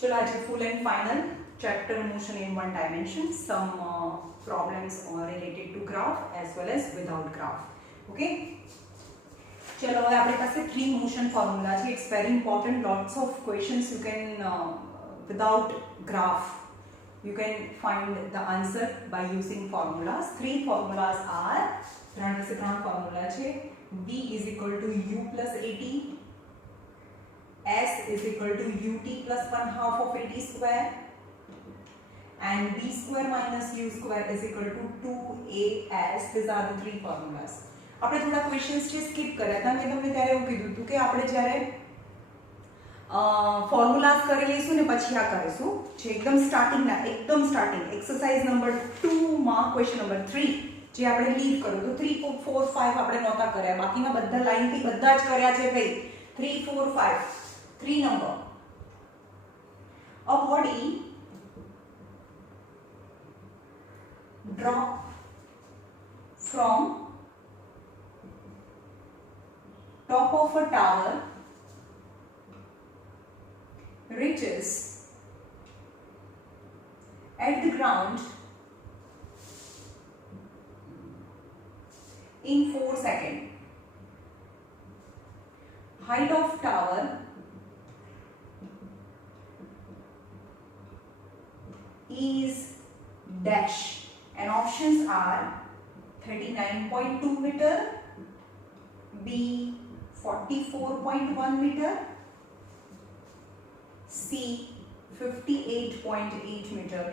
चलो आज full and final chapter motion in one dimension, some problems related to graph as well as without graph. Okay, चलो હવે આપણી પાસે three motion formula છે. It's very important, lots of questions you can without graph you can find the answer by using formulas. Three formulas are ત્રણ formula છે. B is equal to U plus AT, S is equal to ut plus 1/2 of at square, and b square minus u square is equal to 2as. These are the three formulas. આપણે થોડા ક્વેશ્ચન્સ જે સ્કીપ કર્યા હતા. મેં તમને ત્યારે એવું કીધું હતું કે આપણે જ્યારે ફોર્મ્યુલાસ કરી લઈશું ને પછી આ કરીશું જે એકદમ સ્ટાર્ટિંગ એક્સરસાઇઝ નંબર 2 માં ક્વેશ્ચન નંબર 3 જે આપણે લીવ કર્યું તો 3 4 5 આપણે નહોતા કર્યા, બાકીના બધા લાઈનથી બધા જ કર્યા છે ભાઈ. 3 4 5 3 number. A body drop from top of a tower reaches at the ground in 4 seconds. Height of tower is dash, and options are 39.2 meter, B 44.1 meter, C 58.8 meter,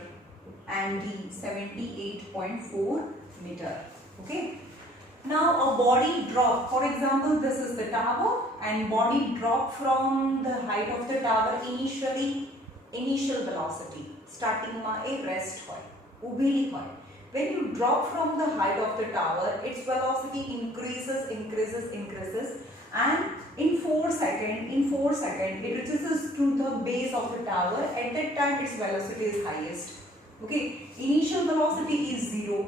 and D 78.4 meter. Okay, now a body drop, for example this is the tower, and body drop from the height of the tower, initial velocity starting ma a rest hoy, ubili hoy. When you drop from the height of the tower, its velocity increases, and in 4 seconds it reaches to the base of the tower. At that time its velocity is highest. Okay, initial velocity is 0,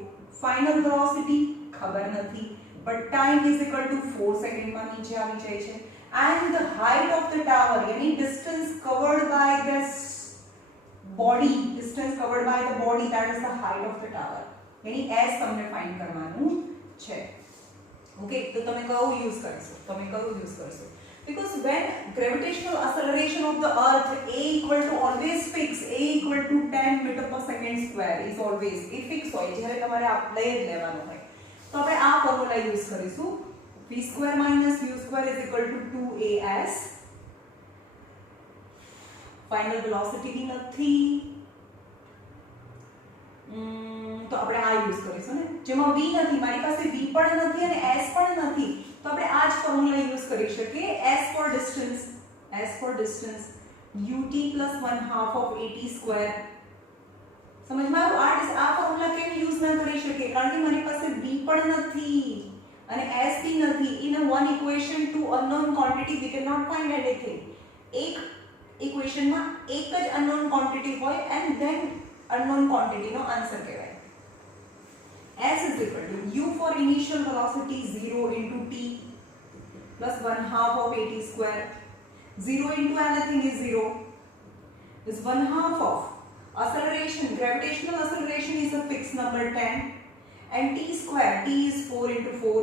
final velocity ખબર નથી, but time is equal to 4 seconds માં નીચે આવી જાય છે. And the height of the tower, yani distance covered by this body, that is the height of the tower, yani s તમને ફાઇન્ડ કરવાનું છે. ઓકે, તો તમે કયું યુઝ કરશો? Because when gravitational acceleration of the earth a equal to always fix, a equal to 10 meter per second square is always a fix હોય, જ્યારે તમારે આ લઈ જ લેવાનું હોય તો આપણે આ ફોર્મ્યુલા યુઝ કરીશું. v square minus u square is equal to 2as. final velocity ની નથી તો આપણે આ યુઝ કરીશું ને, જેમાં v નથી, મારી પાસે v પણ નથી અને s પણ નથી, તો આપણે આ જ ફોર્મ્યુલા યુઝ કરી શકીએ. s for distance ut plus 1/2 of at square. સમજમાં આવ્યું? આ ફોર્મ્યુલા કેમ યુઝ ના કરી શકીએ? કારણ કે મારી પાસે v પણ નથી અને s भी નથી. in a one equation to unknown quantity we cannot find anything. એક ઇક્વેશન માં એક જ unknown quantity હોય and then unknown quantity નો આન્સર કહેવાય. s is equal to u for initial velocity 0 into t plus 1/2 of at square. 0 into anything is 0. This 1/2 of acceleration, gravitational acceleration is a fixed number 10, and t square, t is 4 into 4,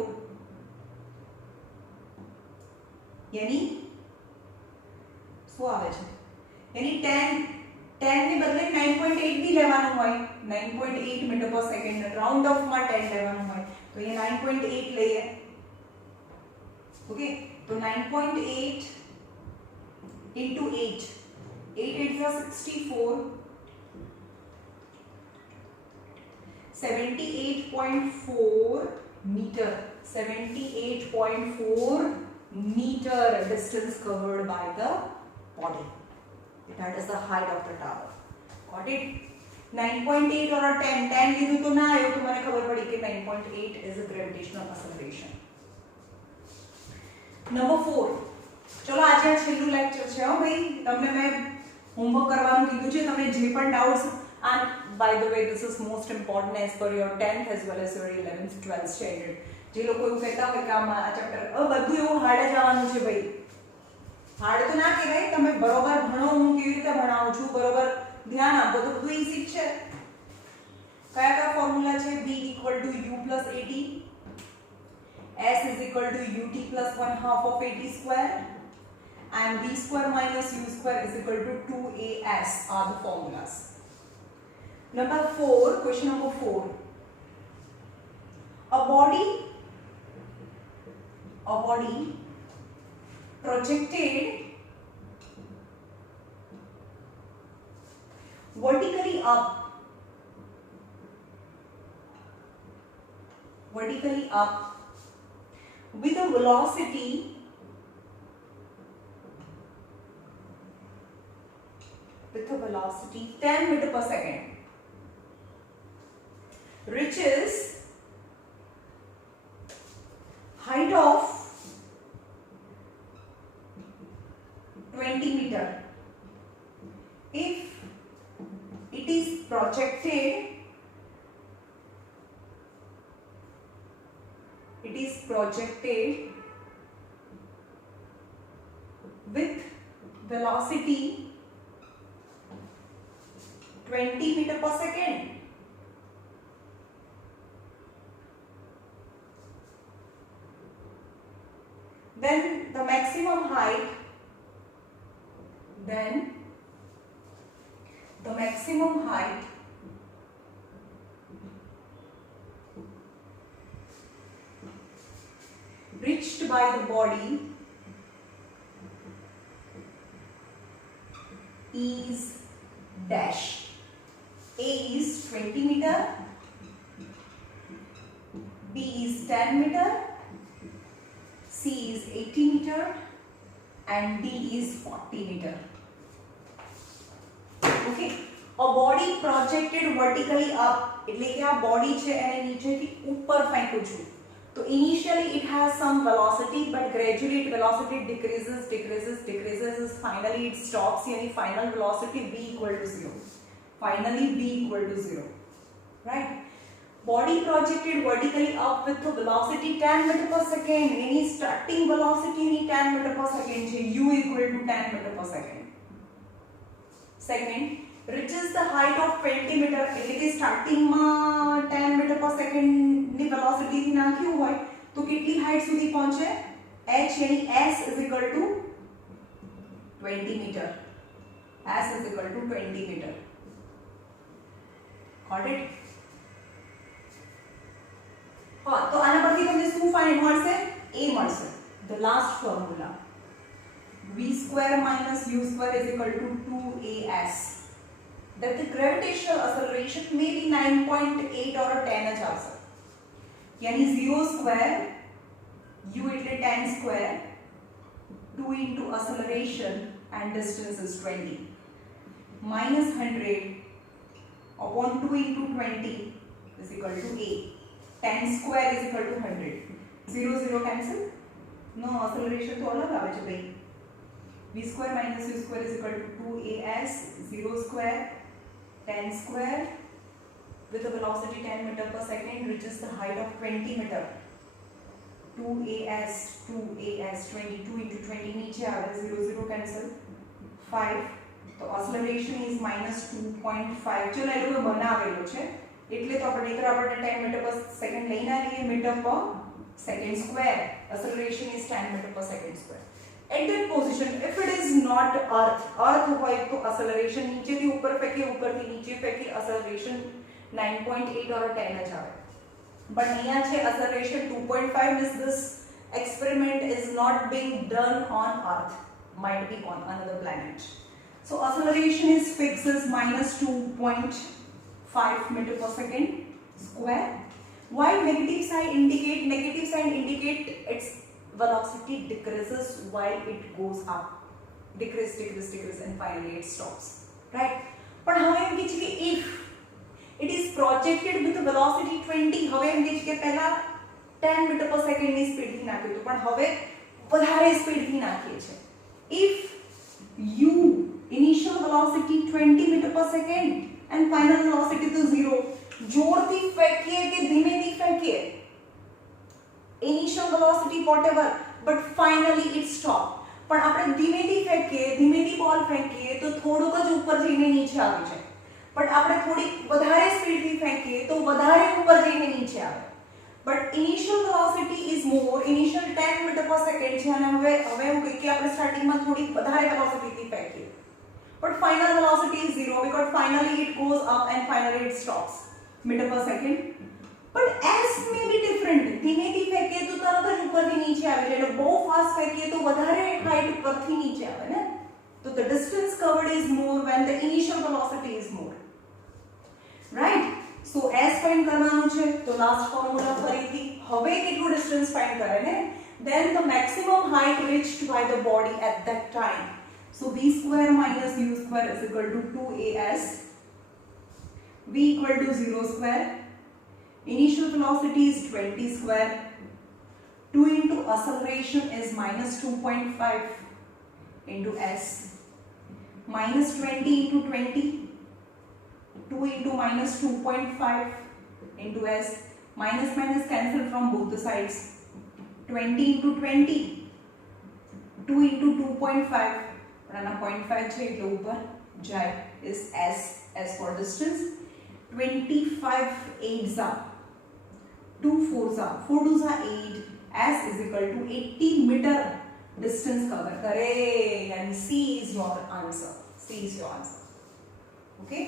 यानी શું આવે છે? यानी 10 ને બદલે 9.8 भी લેવાનું હોય. 9.8 metre per second, round of માં 10 લેવાનું હોય તો અહીંયા 9.8 લઈએ. ઓકે, તો 9.8 into 8 8 is 64, 78.4 meter. 78.4 meter distance covered by the body. That is the height of the tower. Got it? 9.8 or 10 લીધું તો ના આવ્યું તો મને ખબર પડી કે 9.8 is a gravitational acceleration. Number 4. ચલો આજે આ છેલ્લું લેક્ચર છે હો ભાઈ. તમને મેં હોમવર્ક કરવાનું કીધું છે. તમને જે પણ doubts, and by the way this is most important as per your 10th as well as your 11th 12th standard. જે લોકો એવું કહેતા હોય કે આ ચેપ્ટર બધું એવું હાર્ડ જ આવવાનું છે ભાઈ, हार्ड तो ना कहेवाय, તમે બરોબર ભણો, હું કેવી રીતે ભણાવું છું, બરોબર ધ્યાન આપો તો બધું ઈઝી જ છે. કયા કયા ફોર્મ્યુલા છે? b equal to u plus at, s is equal to ut plus 1/2 of at square, and b square minus u square is equal to 2as are the formulas. Number 4, question number 4. A body projected vertically up with a velocity with a velocity 10 meter per second reaches height of 20 meter if it is projected with velocity 20 meter per second. Then the maximum height reached by the body is dash. A is 20 meter, B is 10 meter, C is 80 meter, and D is 40 meter. Okay, a body projected vertically up એટલે કે આ બોડી છે એને નીચેથી ઉપર ફેંકું છું. So initially it has some velocity, but gradually its velocity decreases. Finally it stops. यानी final velocity v equal to 0. Finally v equal to 0. Right? Body projected vertically up with the velocity 10 meter per second. Any starting velocity in 10 meter per second. U equal to 10 meter per second. Second, reaches the height of 20 meter. એટલે કે starting માં 10 meter per second ની velocity થી નાખ્યું હોય તો કેટલી હાઈટ સુધી પહોંચે? h यानी s is equal to 20 meter. s is equal to 20 meter. Got it? हाँ, तो आना परથી તમને શું ફાઇન્ડ મળશે? a મળશે. The last formula. v square minus u square is equal to 2as. That the gravitational acceleration may be 9.8 or 10 જ આવશે. यानी 0 square u એટલે 10 square 2 into acceleration and distance is 20 minus 100 upon 2 into 20 is equal to a. 10 square is equal to 100. 0 cancel. No, acceleration तो अलग आवे છે भाई. v square minus u square is equal to 2as. 0 square 10 square with a velocity 10 meter per second reaches the height of 20 meter. 2as 22 into 20 नीचे आवे. 0 cancel. 5. तो acceleration is minus 2.5. चलो એ લોકો બનાવેલો છે એટલે તો આપણે એકરા આપણે 10 meter per second લઈને આવીએ meter per second square. Acceleration is 10 meter per second square. At that position, if it is not earth હોય તો acceleration નીચેથી ઉપર ફેંકે, ઉપરથી નીચે ફેંકે, acceleration 9.8 or 10 જ આવે. But અહીંયા છે acceleration 2.5 means this experiment is not being done on earth, might be on another planet. So acceleration is fixed as minus 2.5 meter per second square. Why negative sign indicate? Negative sign indicate its velocity decreases while it goes up. Decrease and finally it stops. Right? But how am I if it is projected with a velocity 20, હવે એમ કે છે કે પહેલા 10 meter per second ની સ્પીડ થી નાખ્યું હતું પણ હવે વધારે સ્પીડ થી નાખીએ છે. If u initial velocity 20 meter per second and final velocity to 0, જોરથી ફેંકીએ કે ધીમેથી ફેંકીએ, initial velocity whatever, but finally it stopped. પણ આપણે ધીમેથી બોલ ફેંકીએ તો થોડુંક જ ઉપર જઈને નીચે આવી જાય, પણ આપણે થોડી વધારે સ્પીડથી ફેંકીએ તો વધારે ઉપર જઈને નીચે આવે. But initial velocity is more, initial 10 metre per second છે અને હવે એવું કહીએ કે આપણે સ્ટાર્ટિંગમાં થોડી વધારે વેલોસિટીથી ફેંકીએ. But final velocity is 0 because finally it goes up and finally it stops. Meter per second. But s may be different. ધીમેથી ફેંકીએ તો તરત જ ઉપરથી નીચે આવી જાય, એટલે બહુ ફાસ્ટ ફેંકીએ તો વધારે હાઈટ ઉપરથી નીચે આવે ને. તો the distance covered is more when the initial velocity is more. Right? So s find કરવાનું છે તો લાસ્ટ ફોર્મ્યુલા ફરીથી હવે કેટલું ડિસ્ટન્સ ફાઇન્ડ કરે ને, then the maximum height reached by the body at that time. So v square minus u square is equal to 2as, v equal to 0 square, initial velocity is 20 square, 2 into acceleration is minus 2.5 into s, minus 20 into 20, 2 into minus 2.5 into s, minus minus cancel from both the sides, 20 into 20, 2 into 2.5, 0.5 છે એટલે ઉપર જાય is s for distance. 25 8s are 2 4s are 4 2s are 8, s is equal to 80 meter distance cover करे, and c is your answer. Okay.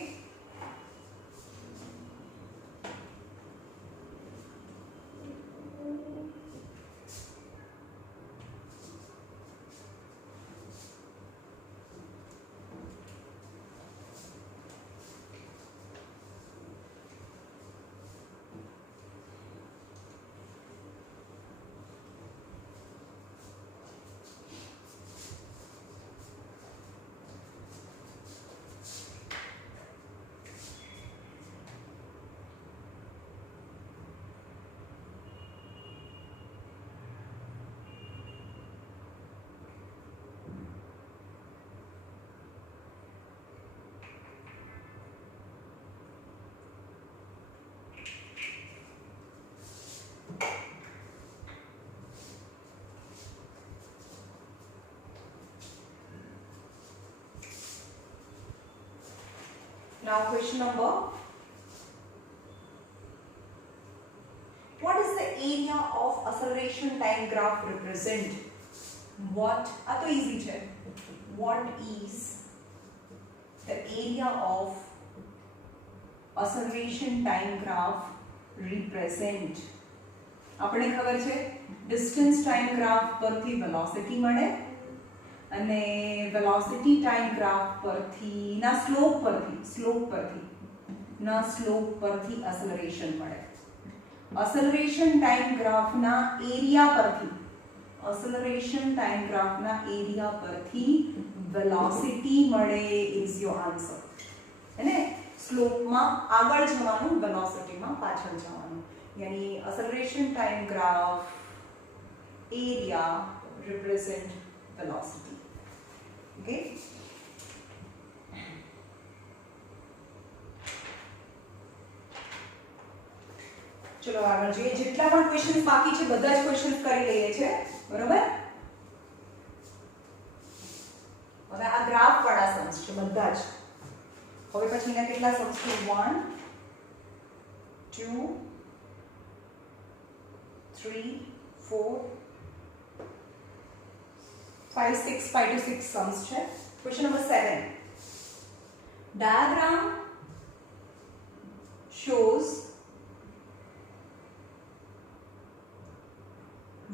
Now question number, what is the area of acceleration time graph represent? What, આ તો easy છે. What is the area of acceleration time graph represent? આપણે ખબર છે distance time graph પરથી velocity મળે અને velocity time graph પરથી ના સ્લોપ પરથી એક્સેલરેશન મળે. એક્સેલરેશન ટાઈમ ગ્રાફના એરિયા પરથી વેલોસિટી મળે ઇઝ યોર આન્સર. અને સ્લોપમાં આગળ જવાનું, વેલોસિટીમાં પાછળ જવાનું, યાની acceleration time graph area represent velocity. Okay. ચલો આગળ જોઈએ. જેટલા પણ ક્વેશ્ચન્સ બાકી છે બધા જ ક્વેશ્ચન્સ કરી લઈએ છે, બરોબર? હવે આ ગ્રાફ વાળા સમ્સ છે બધા જ. હવે પછી એના કેટલા સમ્સ છે? 1 2 3 4 5 to 6 sums છે. Question number 7. Diagram shows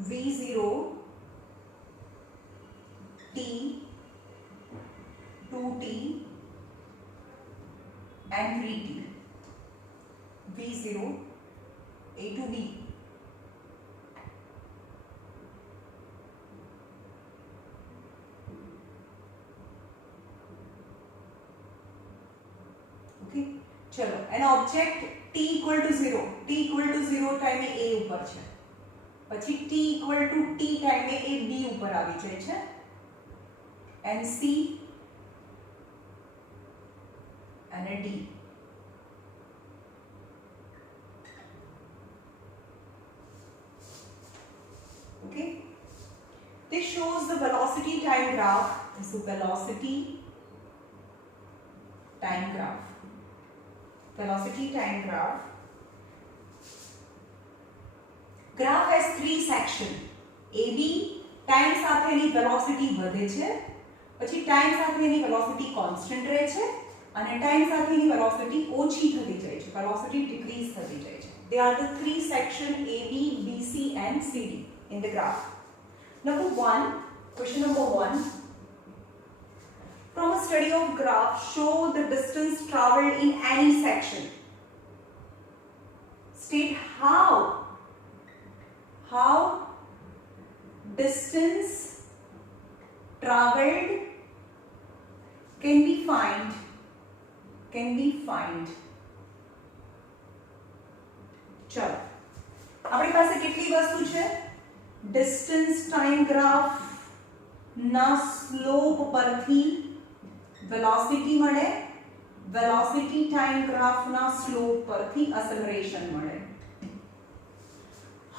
V0, T, 2T and 3T. V0, A to B. ચલો એનો ઓબ્જેક્ટ t equal to 0 ટાઈમે a ઉપર છે, પછી t equal to t ટાઈમે એ b ઉપર આવી જાય છે, and c અને d. Okay, this shows the velocity time graph. So velocity time graph. Velocity time graph. Graph has three sections. AB time સાથે ની velocity વધે છે, પછી time સાથે ની velocity constant રહે છે, અને time સાથે ની velocity ઓછી થતી જાય છે, velocity decrease થતી જાય છે. They are the three sections AB, BC and CD in the graph. Number 1, question number 1. From a study of graph, show the distance traveled in any section. State how distance traveled can be find. चलो अपनी पास कितनी वस्तु है? Distance time graph ना स्लोप परथी वेलोसिटी मळे, velocity time graph ना स्लोप परथी एक्सेलरेशन मळे.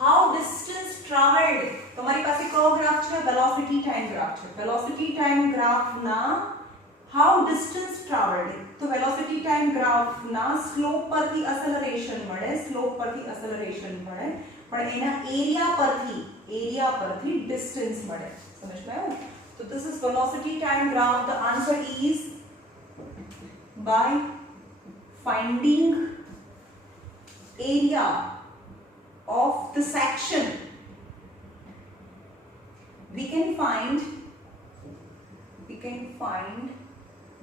हाउ डिस्टेंस ट्रेवल्ड તમારી પાસે કયો ગ્રાફ છે? વેલોસિટી ટાઈમ ગ્રાફ છે. વેલોસિટી ટાઈમ ગ્રાફ ના હાઉ ડિસ્ટન્સ ટ્રાવેલ્ડ તો વેલોસિટી ટાઈમ ગ્રાફ ના સ્લોપ પરથી એક્સેલરેશન મળે, સ્લોપ પરથી એક્સેલરેશન મળે, પણ એના એરિયા પરથી ડિસ્ટન્સ મળે. સમજ માં આવ્યું? તો this is velocity time graph. The answer is by finding area of the section we can find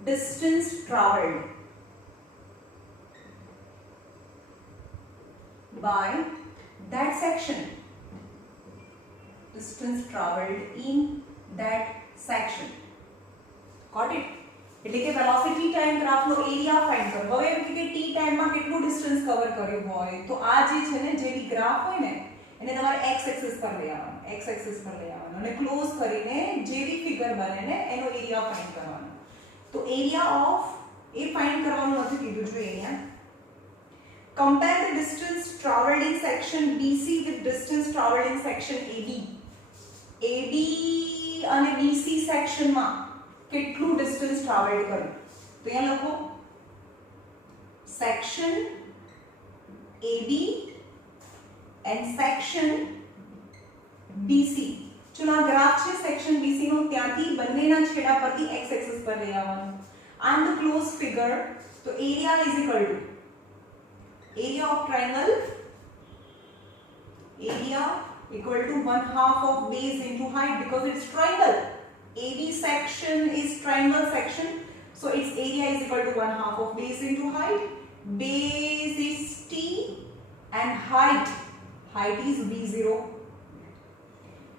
distance traveled by that section, distance traveled in that section. Got it? એટલે કે વેલોસિટી ટાઈમ ગ્રાફનો area find કરો. હવે એમ કે t ટાઈમમાં કેટલું distance cover કર્યું હોય, તો આ જે છે ને જે બી ગ્રાફ હોય ને એને તમારે x એક્સિસ પર લઈ આવવાનું અને ક્લોઝ કરીને જે બી ફિગર બને ને એનો એરિયા ફાઇન્ડ કરવાનો. તો એરિયા ઓફ એ ફાઇન્ડ કરવાનું નથી કીધું જો અહીંયા. Compare the distance traveled in section BC with distance traveled in section AB. AB અને BC સેક્શનમાં કેટલું ડિસ્ટન્સ ટ્રાવેલ્ડ કર્યું? તો અહીંયા લખો section AB and section BC. ચલો આ ગ્રાફ છે સેક્શન BC નો, ત્યાંથી બંનેના છેડા પરથી x એક્સિસ પર લઈ આવવાનું. And the closed figure, તો area is equal to area of triangle, area equal to 1/2 of base into height because it's triangle. AB section is triangle section, so its area is equal to 1/2 of base into height. Base is t and height is v0.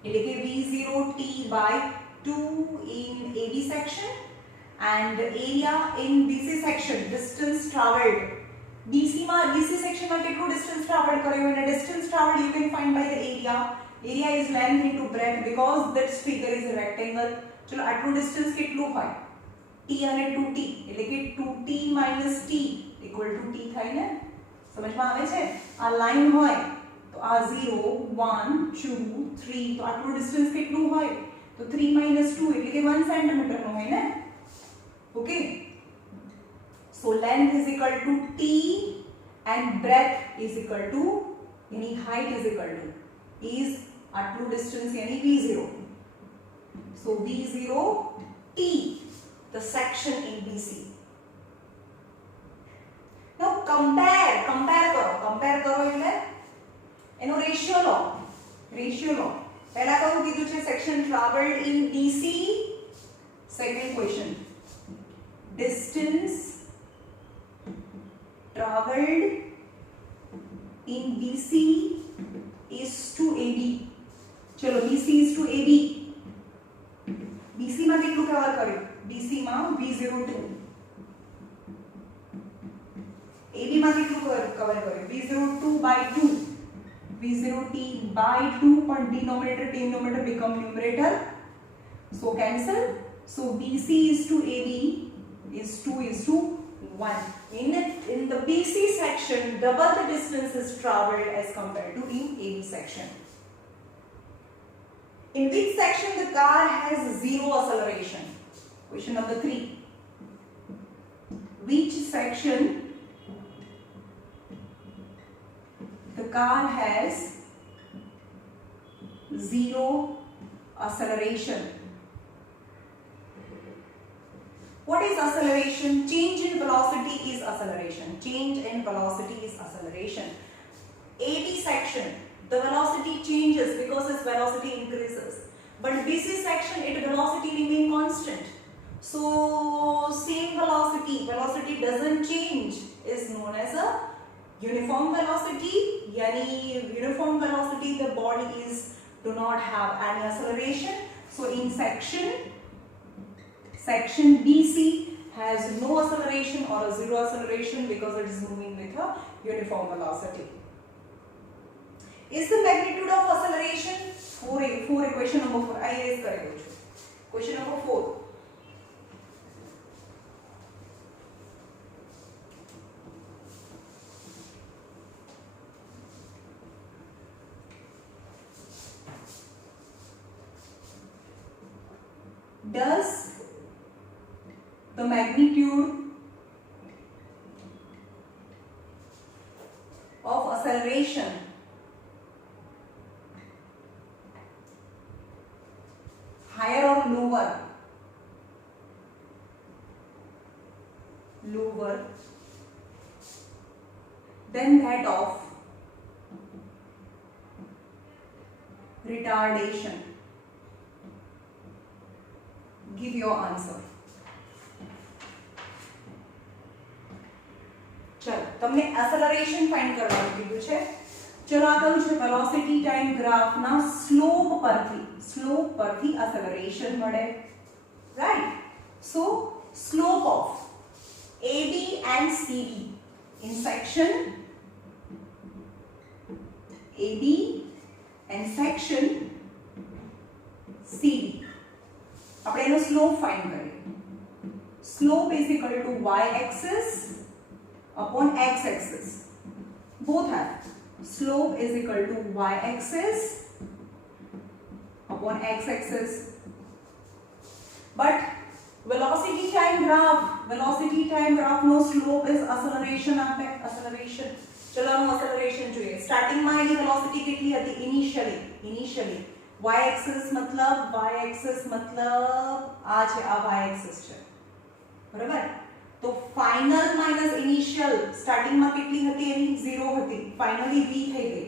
એટલે કે v0 t by 2 in AB section and area in BC section. Distance traveled BC section માં કેટલું distance traveled કર્યું? અને distance traveled you can find by the area. Area is length into breadth because this figure is a rectangle. ચલો આટલું ડિસ્ટન્સ કેટલું હોય? t અને 2t એટલે કે 2t - t equal to t થાય ને? સમજમાં આવે છે? આ લાઈન હોય તો આ 0 1 2 3 તો આટલું ડિસ્ટન્સ કેટલું હોય? તો 3 - 2 એટલે કે 1 સેન્ટીમીટર નો હોય ને? Okay, so length is equal to t and breadth is equal to यानी height is equal to is आटलू distance यानी v0. So v0 t, the section in BC. Now compare करो એટલે એનો રેશિયો લો. પહેલા કયું કીધું છે? section traveled in BC. Second question, distance traveled in BC is to AB. चलो BC is to AB. BC માં કેટલું કવર કર્યું? BC માં V02. AB માં કેટલું કવર કર્યું? V02 by 2. V0t by 2 પણ denominator become numerator, so cancel. So BC is to AB is 2 is to 1. In the BC section, double the distance is traveled as compared to in AB section. In which section the car has zero acceleration? Question number 3. Which section the car has zero acceleration? What is acceleration? Change in velocity is acceleration. Change in velocity is acceleration. AB section, the velocity changes because its velocity increases. But BC section, its velocity remain constant. So same velocity doesn't change, is known as a uniform velocity. Yani uniform velocity, the body do not have any acceleration. So in section BC has no acceleration or a zero acceleration because it is moving with a uniform velocity. Is the magnitude of acceleration? 4 question number 4. I erase करेंगे उसको. Question number 4. Does the magnitude of acceleration higher or lower than that of retardation? Give your answer. चलो તમને acceleration find કરવાનું કીધું છે. ચલો આ કહ્યું છે વેલોસિટી ટાઈમ ગ્રાફના સ્લોપ પરથી એસેલરેશન મળે, રાઈટ? સો slope of AB and CD in section AB and section CD, આપણે એનો સ્લોપ ફાઇન્ડ કરીએ. Slope is equal to y-axis upon x-axis. Both have. Slope is equal to y-axis upon x-axis. But velocity time graph no slope is acceleration acceleration. चलो हम acceleration જોઈએ. Starting માં એની velocity કેટલી હતી? Initially y-axis मतलब આ છે, આ y-axis છે, બરાબર? तो फाइनल माइनस इनिशियल स्टार्टिंग में કેટલી હતી? એની 0 હતી. ફાઇનલી v થઈ ગઈ,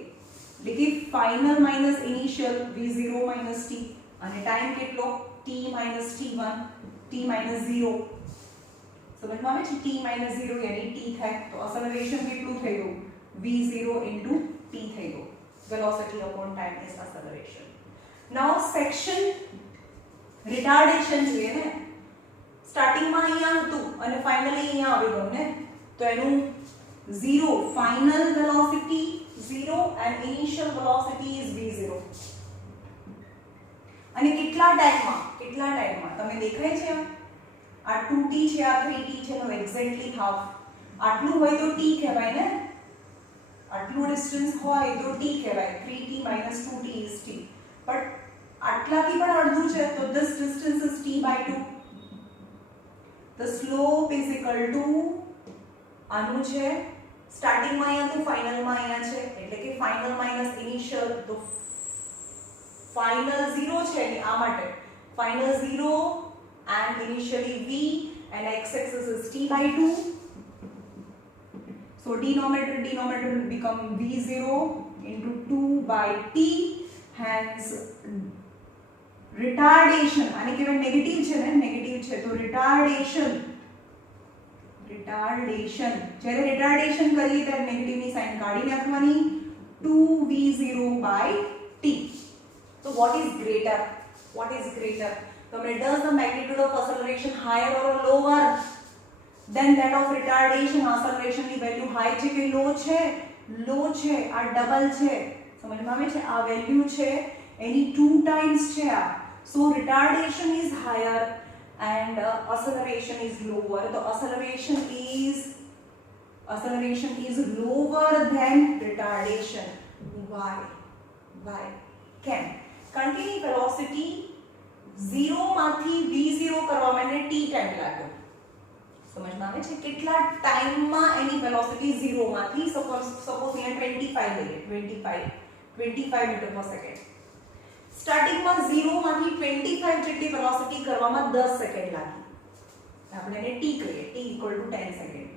એટલે ફાઇનલ માઇનસ ઇનિशियल v0 t અને ટાઈમ કેટલો? t t1 t 0. સમજમાં આવે છે? t 0 यानी t થાય તો એસેલરેશન કેટલું થઈ ગયું? v0 t થઈ ગયું. Velocity upon time is acceleration. Now section retardation જોઈએ ને. સ્ટાર્ટિંગ માં અહીંયા હતું અને ફાઇનલી અહીંયા આવી ગયું ને, તો એનું 0 final velocity 0 and initial velocity is v0. અને કેટલા ટાઈમમાં તમે દેખાય છે? આ 2t છે, આ 3t છે, નો એક્ઝેક્ટલી હાફ. આટલું હોય તો t કહેવાય ને, આટલું ડિસ્ટન્સ હોય તો t કહેવાય. 3t - 2t is t. બટ આટલાથી પણ અડધું છે તો this distance is t/2. The slope is equal to આનું છે સ્ટાર્ટિંગ માં અહીંયા તો ફાઇનલ માં અહીંયા છે, એટલે કે ફાઇનલ માઈનસ ઇનિશિયલ, તો ફાઇનલ 0 છે ને, આ માટે ફાઇનલ 0 and initially v and x-axis is t/2. So denominator will become v0 into 2/t. Hence retardation, આને કહેવાય નેગેટિવ છે ને, નેગેટિવ છે તો retardation જ્યારે retardation કરીએ ત્યારે નેગેટિવ ની સાઇન કાઢી નાખવાની. 2v0/t. So what is greater? તમને does the magnitude of acceleration higher or lower than that of retardation? acceleration ની વેલ્યુ હાઈ છે કે લો છે? આ ડબલ છે, સમજમાં આવે છે? આ વેલ્યુ છે એની 2 times છે આ. So retardation is higher and acceleration is lower. The acceleration is lower than retardation. Why? કેમ? કારણ કે એની વેલોસિટી 0 માંથી v0 કરવામાં એને t ટાઈમ લાગ્યો. સમજમાં આવે છે કેટલા ટાઈમમાં એની વેલોસિટી 0 માંથી સપોઝ અહીંયા 25 લઈએ 25 મીટર પર સેકન્ડ. સ્ટાર્ટિંગમાં 0 માંથી 25 જેટલી વેલોસિટી કરવામાં 10 સેકન્ડ લાગી. આપણે એને t કહીએ, t = 10 સેકન્ડ.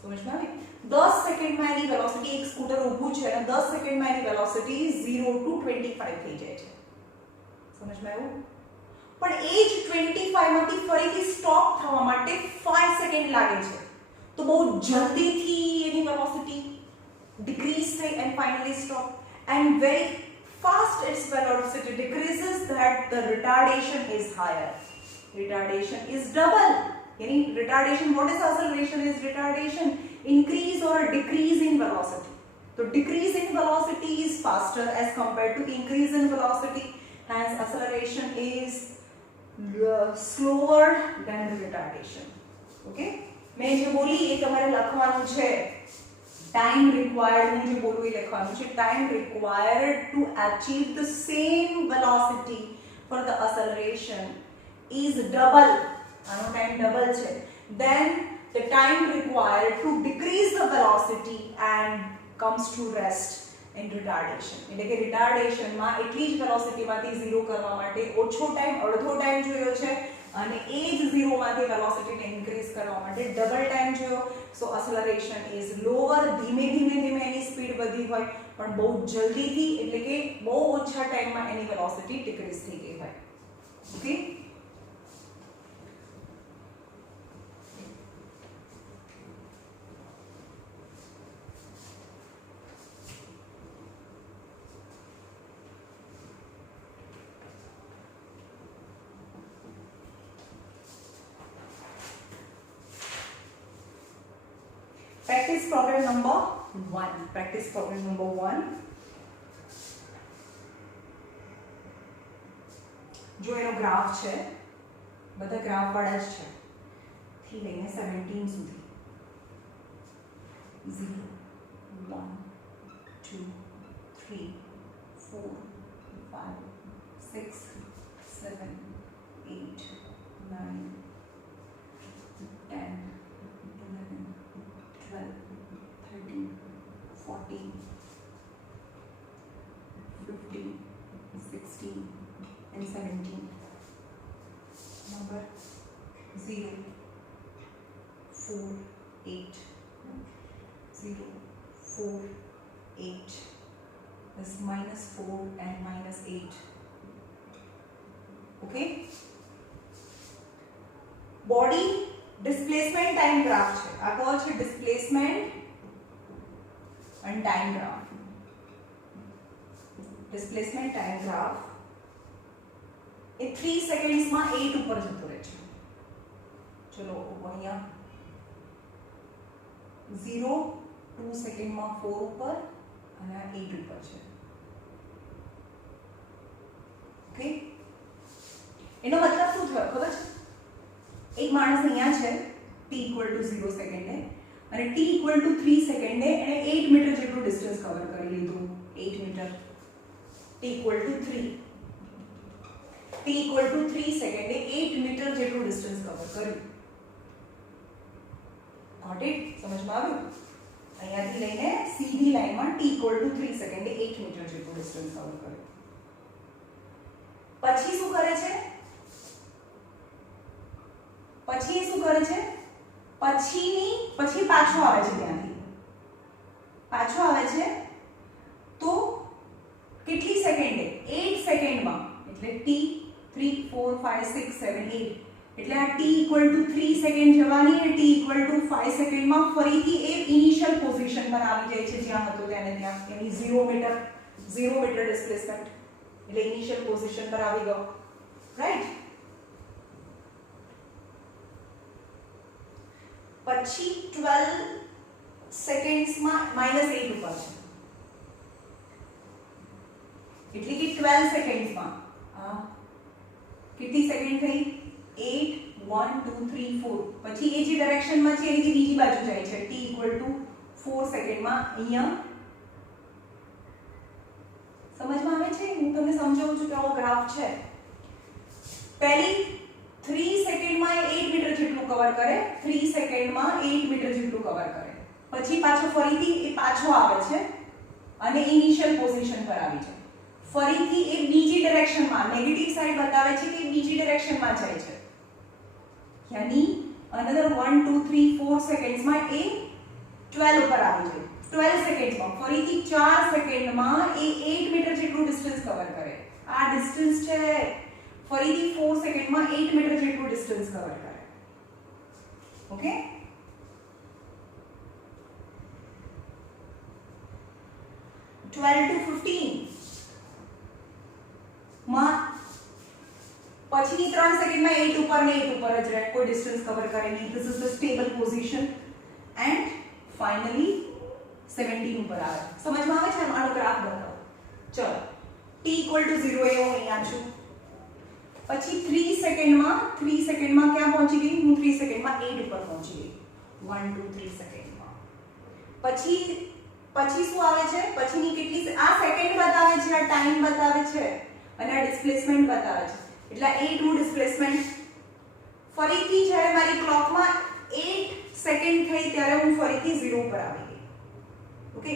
સમજમાં આવે? 10 સેકન્ડમાં એની વેલોસિટી, એક સ્કૂટર ઊભું છે અને 10 સેકન્ડમાં એની વેલોસિટી 0 to 25 થઈ જાય છે. સમજમાં આવ્યું? પણ એ જ 25 માંથી ફરીથી સ્ટોપ થવા માટે 5 સેકન્ડ લાગે છે. તો બહુ જલ્દીથી એની વેલોસિટી decrease થઈ and finally stop, and very fast its velocity decreases, that the retardation is higher. Retardation is double. Yani retardation, what is acceleration? Is retardation increase or decrease in velocity. So decrease in velocity is faster as compared to increase in velocity, hence acceleration is slower than the retardation. Okay, मैं जो बोली ये तुम्हारे लखवानु छे, time required, હું જે બોલું એ લખવાનું છે. time required to achieve the same velocity for the acceleration is double. આનો time double છે. then the time required to decrease the velocity and comes to rest in retardation. એટલે કે retardation માં એટલી જ વેલોસિટી માંથી 0 કરવા માટે ઓછો ટાઈમ, અડધો ટાઈમ જોયો છે, અને એ જ 0 માંથી વેલોસિટીને ઇન્ક્રીઝ કરવા માટે ડબલ ટાઈમ જોયો. સો એક્સેલરેશન ઇઝ લોઅર. ધીમે ધીમે એની સ્પીડ વધી હોય, પણ બહુ જલ્દીથી, એટલે કે બહુ ઓછા ટાઈમમાં એની વેલોસિટી ડિક્રીઝ થઈ ગઈ હોય. Okay, practice problem number 1. Practice problem number 1. જો એનો ગ્રાફ છે, બધા ગ્રાફ વાળા જ છે, થી લઈને 17 સુધી. 0 1 2 3 4 5 6 7 8 9 10 11 12 13 14 15 16 and 17. Number 0 4 8 0 4 8 is -4 and -8. Okay, body displacement time graph છે. આ કહો છે displacement and time graph. displacement time graph એ 3 સેકન્ડ્સ માં 8 ઉપર જતો રહે છે. ચલો અહીંયા 0 2 સેકન્ડ માં 4 ઉપર અને 8 ઉપર છે. ઓકે, એનો મતલબ શું થયો ખબર છે? એક માણસ અહીંયા છે t = 0 સેકન્ડે અને t = 3 સેકન્ડે એને 8 મીટર જેટલું ડિસ્ટન્સ કવર કરી લીધું. 8 મીટર, t = 3 સેકન્ડે 8 મીટર જેટલું ડિસ્ટન્સ કવર કર્યું. Got it? સમજમાં આવ્યું? અહીંયાથી લઈને સીધી લાઈનમાં t = 3 સેકન્ડે 8 મીટર જેટલું ડિસ્ટન્સ કવર કર્યું. પછી શું કરે છે? પછી પાછો આવે છે, ત્યાંથી પાછો આવે છે તો કેટલી સેકન્ડે? 8 સેકન્ડમાં. એટલે t 3 4 5 6 7 8 એટલે આ t = 3 સેકન્ડ જવાની અને t = 5 સેકન્ડમાં ફરીથી એ ઇનિશિયલ પોઝિશન પર આવી જાય છે જ્યાં હતો ત્યાં. એની 0 મીટર ડિસ્પ્લેસમેન્ટ, એટલે ઇનિશિયલ પોઝિશન પર આવી ગયો. રાઈટ? પછી 12 સેકન્ડ્સમાં -8 ઉપર છે. એટલે કે 12 સેકન્ડ્સમાં કેટલી સેકન્ડ થઈ? 8 1 2 3 4. પછી એ જે ડાયરેક્શનમાં છે એની બીજી બાજુ જાય છે. t = 4 સેકન્ડમાં અહીંયા. સમજમાં આવે છે? હું તમને સમજાવું છું કે આવો ગ્રાફ છે. પહેલી 3 સેકન્ડમાં 8 મીટર જેટલું કવર કરે, 3 સેકન્ડમાં 8 મીટર જેટલું કવર કરે. પછી પાછો ફરીથી એ પાછો આવે છે અને ઇનિશિયલ પોઝિશન પર આવી જાય. ફરીથી એ બીજી ડિરેક્શનમાં નેગેટિવ સાઈડ બતાવે છે કે બીજી ડિરેક્શનમાં જાય છે. યાની another 1 2 3 4 સેકન્ડ્સમાં એ 12 ઉપર આવી જાય. 12 સેકન્ડ્સમાં ફરીથી 4 સેકન્ડમાં એ 8 મીટર જેટલું ડિસ્ટન્સ કવર કરે. આ ડિસ્ટન્સ છે. ફરીથી 4 સેકન્ડમાં 8 મીટર જેટલું ડિસ્ટન્સ કવર કરે. ઓકે, ટુ 15 માં પછીની 3 સેકન્ડમાં 8 ઉપર ને 8 ઉપર જ રહે, કોઈ ડિસ્ટન્સ કવર કરે નહીં. This is the stable position and finally 17 ઉપર આવે. સમજમાં આવે છે? આનો ગ્રાફ બતાવો. ચલો, t = 0 એ હું અહીંયા છું. પછી 3 સેકન્ડમાં ક્યાં પહોંચી ગઈ? હું 3 સેકન્ડમાં 8 ઉપર પહોંચી ગઈ. 1 2 3 સેકન્ડમાં. પછી શું આવે છે? પછીની કેટલી આ સેકન્ડ બતાવે છે, આ ટાઈમ બતાવે છે અને આ ડિસ્પ્લેસમેન્ટ બતાવે છે. એટલે a નું ડિસ્પ્લેસમેન્ટ. ફરીથી જ્યારે મારી ક્લોકમાં 8 સેકન્ડ થઈ ત્યારે હું ફરીથી 0 ઉપર આવી ગઈ. ઓકે,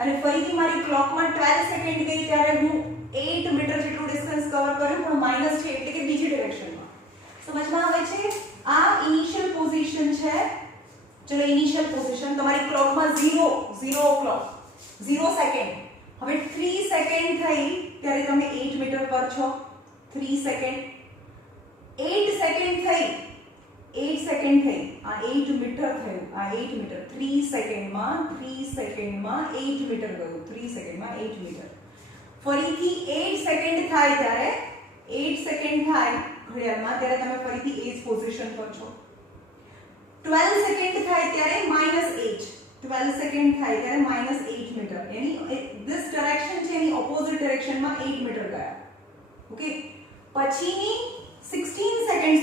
અને ફરીથી મારી ક્લોકમાં 12 સેકન્ડ ગઈ ત્યારે હું 8 મીટર જેટલું ડિસ્ટન્સ કવર કર્યું, પણ માઈનસ છે એટલે કે બીજી ડિરેક્શનમાં. સમજમાં આવે છે? આ ઇનિશિયલ પોઝિશન છે. ચલો, ઇનિશિયલ પોઝિશન તમારી ક્લોકમાં 0 ક્લોક 0 સેકન્ડ. હવે 3 સેકન્ડ થઈ ત્યારે તમે 8 મીટર પર છો. 3 સેકન્ડ 8 સેકન્ડ થઈ આ 8 મીટર થયું. આ 8 મીટર 3 સેકન્ડમાં 8 મીટર ગયું. 3 સેકન્ડમાં 8 મીટર. ફરીથી 8 સેકન્ડ થાય ત્યારે 8 સેકન્ડ થાય ઘડિયાળમાં ત્યારે તમે ફરીથી એ જ પોઝિશન પર છો. 12 સેકન્ડ થાય ત્યારે -8. 12 સેકન્ડ થાય ત્યારે -8 મીટર. યાની ધીસ ડાયરેક્શન છે એની ઓપોઝિટ ડાયરેક્શનમાં 8 મીટર ગયા. ઓકે, પછીની 16 સેકન્ડ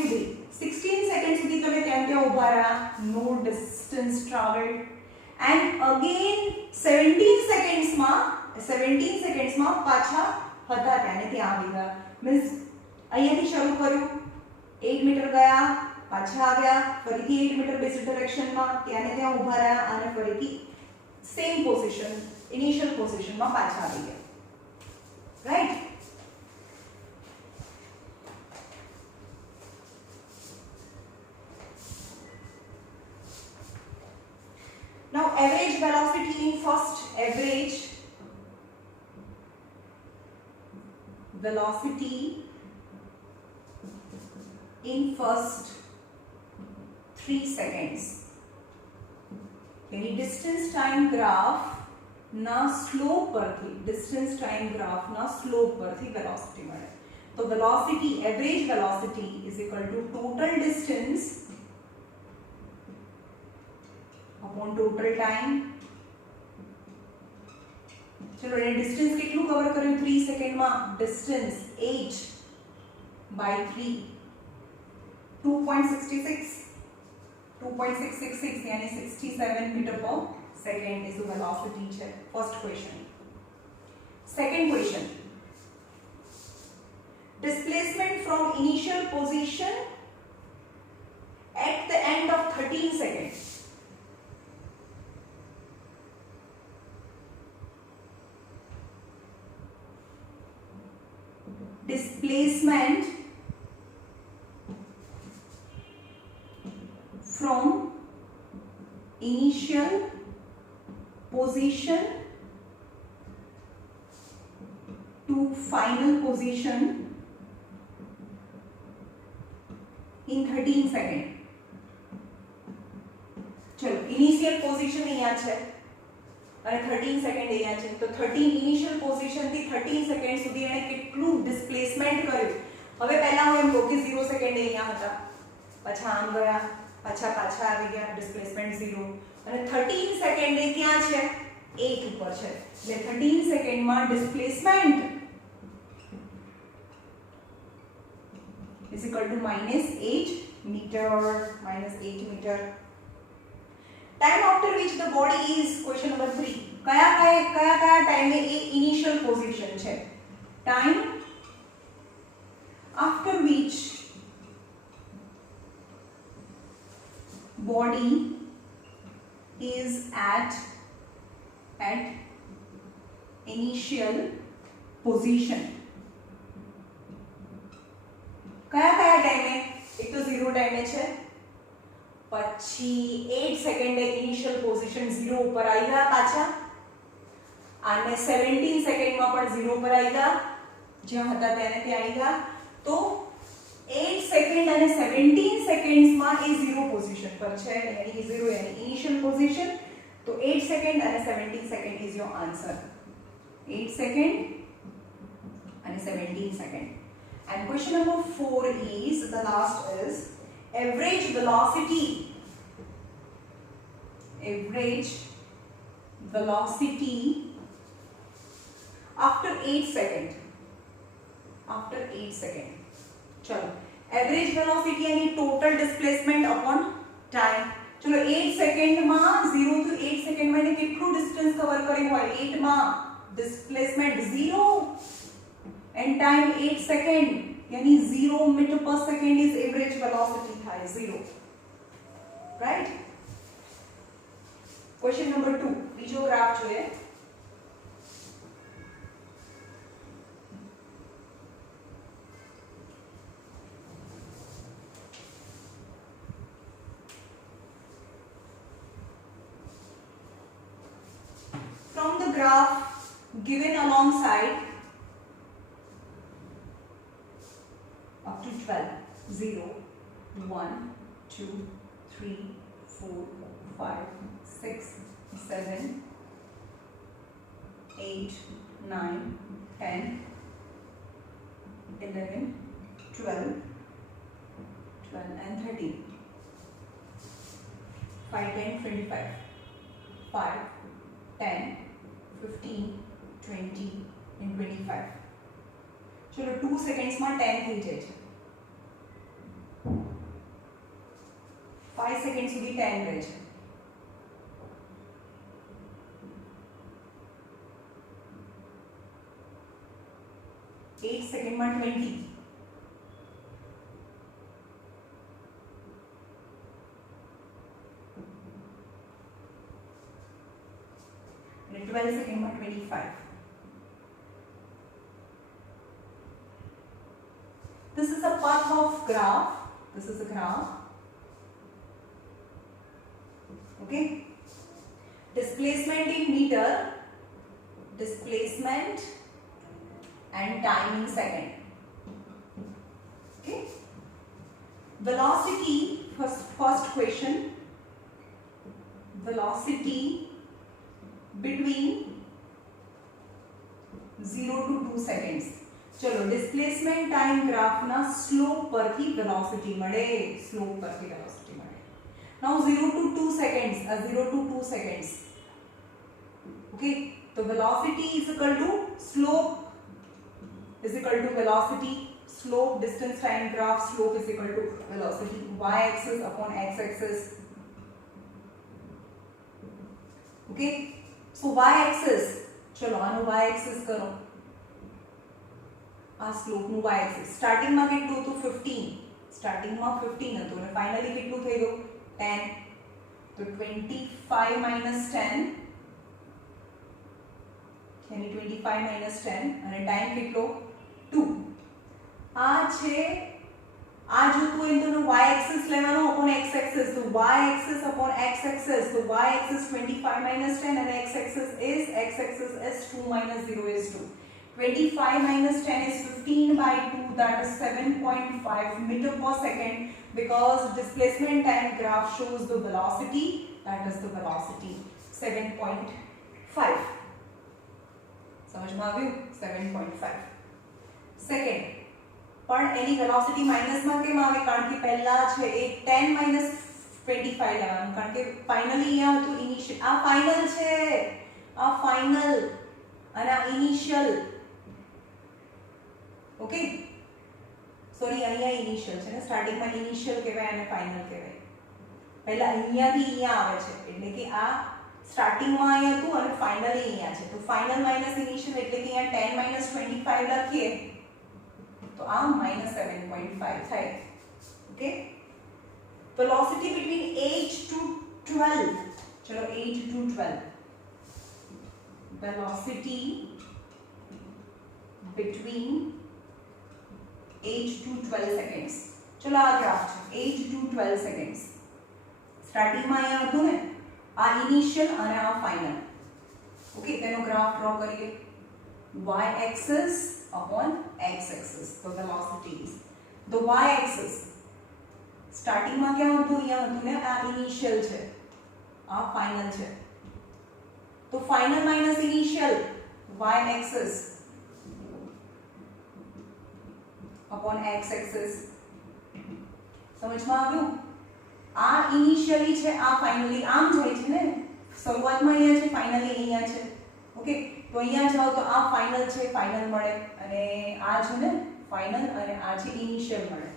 સુધી તમે ત્યાં ઊભા રહ્યા. નો ડિસ્ટન્સ ટ્રાવેલ્ડ. એન્ડ અગેન 17 સેકન્ડ્સમાં પાછા હતા ત્યાં આવી ગયા. મીન્સ અહીંયાથી શરૂ કર્યું, 8 મીટર ગયા, પાછા આવ્યા, ફરીથી 8 મીટર બેઝ ડિરેક્શનમાં ત્યાં ઊભા રહ્યા અને ફરીથી સેમ પોઝિશન ઇનિશિયલ પોઝિશનમાં પાછા આવી ગયા. Right? Now average velocity in first in first 3 seconds. यानी डिस्टेंस टाइम ग्राफ ना स्लोप परथी वेलोसिटी મળે. તો velocity average velocity is equal to total distance upon total time. चलो, ये डिस्टेंस કેટલું કવર કર્યું 3 સેકન્ડમાં? ડિસ્ટન્સ 8 by 3 2.666 यानी 67 मीटर पर सेकंड इज द वेलोसिटी છે. First question. Second question, displacement from initial position at the end of 13 seconds. Displacement from initial position to final position in 13 seconds. चलो, initial position અહીંયા છે અને 13 સેકન્ડ અહીંયા છે. તો 13 ઇનિશિયલ પોઝિશન થી 13 સેકન્ડ સુધી એને કેટલું ડિસ્પ્લેસમેન્ટ કર્યું? હવે પહેલા હું એમ કહું કે 0 સેકન્ડ અહીંયા હતા, પાછા આમ ગયા, પાછા આવી ગયા, ડિસ્પ્લેસમેન્ટ 0. અને 13 સેકન્ડ એ ક્યાં છે? 8 ઉપર છે. એટલે 13 સેકન્ડમાં displacement is equal to -8 meter. Time after which the body is, question number 3, કયા ટાઈમે એ ઇનિશિયલ પોઝિશન છે? time after which body is at initial position. કયા કયા ટાઈમે? એક તો 0 ટાઈમે છે, પછી 8 સેકન્ડે ઇનિશિયલ પોઝિશન 0 ઉપર આવી ગયા પાછા, અને 17 સેકન્ડમાં પણ 0 ઉપર આવી ગયા, જ્યાં હતા ત્યારે ત્યાં આવી ગયા. તો 8 સેકન્ડ અને 17 સેકન્ડ્સમાં એ 0 પોઝિશન પર છે, યાની 0 યાની ઇનિશિયલ પોઝિશન. તો 8 સેકન્ડ અને 17 second is your answer. 8 second and 17 second. And question number 4 is, the last is, average velocity after 8 second. चलो, average velocity यानी total displacement upon time. चलो 8 second में 0 to 8 second में ने कितना distance cover करें हुआ है? 8 में displacement 0 and time 8 second, यानी 0 meter per second is average velocity था 0, right? Question number 2, बीजो ग्राफ जो है, from the graph given alongside up to 12, 0, 1, 2, 3, 4, 5, 6, 7, 8, 9, 10, 11, 12, 12 and 13, 5, 10, 25, 5, 10, 15, 20 and 25. चलो 2 seconds में 10 થઈ જાય છે, 5 seconds સુધી 10 રહે છે, 8 second में 20, and 12 second में 25. This is a path of graph. This is a graph. Okay. Displacement in meter, displacement and time in second. Okay. Velocity, first question. Velocity between 0 to 2 seconds. चलो डिस्प्लेसमेंट टाइम ग्राफ ना स्लोप पर थी वेलोसिटी મળે, स्लोप पर थी वेलोसिटी મળે. नाउ 0 to 2 seconds, 0 to 2 seconds. Okay, तो velocity is equal to slope is equal to velocity, slope distance time graph, slope is equal to velocity, y axis upon x axis. Okay, so y axis, चलो આનો y एक्सिस करो, આ સ્લોપ નું y axis starting માં કેટલું હતું? 15, સ્ટાર્ટિંગ માં 15 હતું અને ફાઇનલી કેટલું થઈ ગયું? 10. તો 25 minus 10, यानी 25 minus 10 અને ટાઈમ કેટલો? 2. આ છે, આ જોતું હોય તો y એક્સિસ લેવાનો અપોન x એક્સિસ, તો y axis upon x axis, તો y એક્સિસ 25 minus 10 and x axis is 2 minus 0 is 2. 25 minus 10 is 15 by 2, that is 7.5 meter per second, because displacement time graph shows the velocity, that is the velocity 7.5. समझ में આવ્યું? 7.5. सेकंड પણ એની velocity minus માં કેમ આવે? કારણ કે પહેલા છે એ 10 minus 25 લેવાનું, કારણ કે ફાઇનલી અહીંયા હતું ઇનિશિયલ, આ ફાઇનલ છે, આ ફાઇનલ અને આ ઇનિશિયલ. ઓકે, સોરી અહીંયા ઇનિશિયલ છે ને, સ્ટાર્ટિંગમાં ઇનિશિયલ કહેવાય અને ફાઇનલ કહેવાય. પહેલા અહીંયાથી અહીંયા આવે છે, એટલે કે આ સ્ટાર્ટિંગ માં અહીંયા હતું અને ફાઇનલી અહીંયા છે, તો ફાઇનલ માઇનસ ઇનિશિયલ એટલે કે અહીંયા 10 minus 25 લખીએ તો આ -7.5 થાય. ઓકે, velocity between 8 to 12, ચલો 8 to 12, velocity between 8 to 12 seconds. ચલો આ ગ્રાફ છે 8 to 12 seconds. સ્ટાર્ટિંગ માં અહીંયા હતું ને આ ઇનિશિયલ અને આ ફાઇનલ. ઓકે, તેનો ગ્રાફ ડ્રો કરીએ. y axis upon x axis, the velocities. The y axis starting માં ક્યાં હતું? અહીંયા હતું ને આ ઇનિશિયલ છે, આ ફાઇનલ છે, તો final minus initial y axis upon x axis. સમજમાં આવ્યું? આ ઇનિશિયલી છે, આ ફાઇનલી આમ જાય છે ને, શરૂઆતમાં અહીંયા છે, ફાઇનલી અહીંયા છે. ઓકે, તો અહીંયા જાઓ તો આ ફાઇનલ છે, ફાઇનલ મળે, અને આ છે ને ફાઇનલ, અને આ છે ઇનિશિયલ મળે.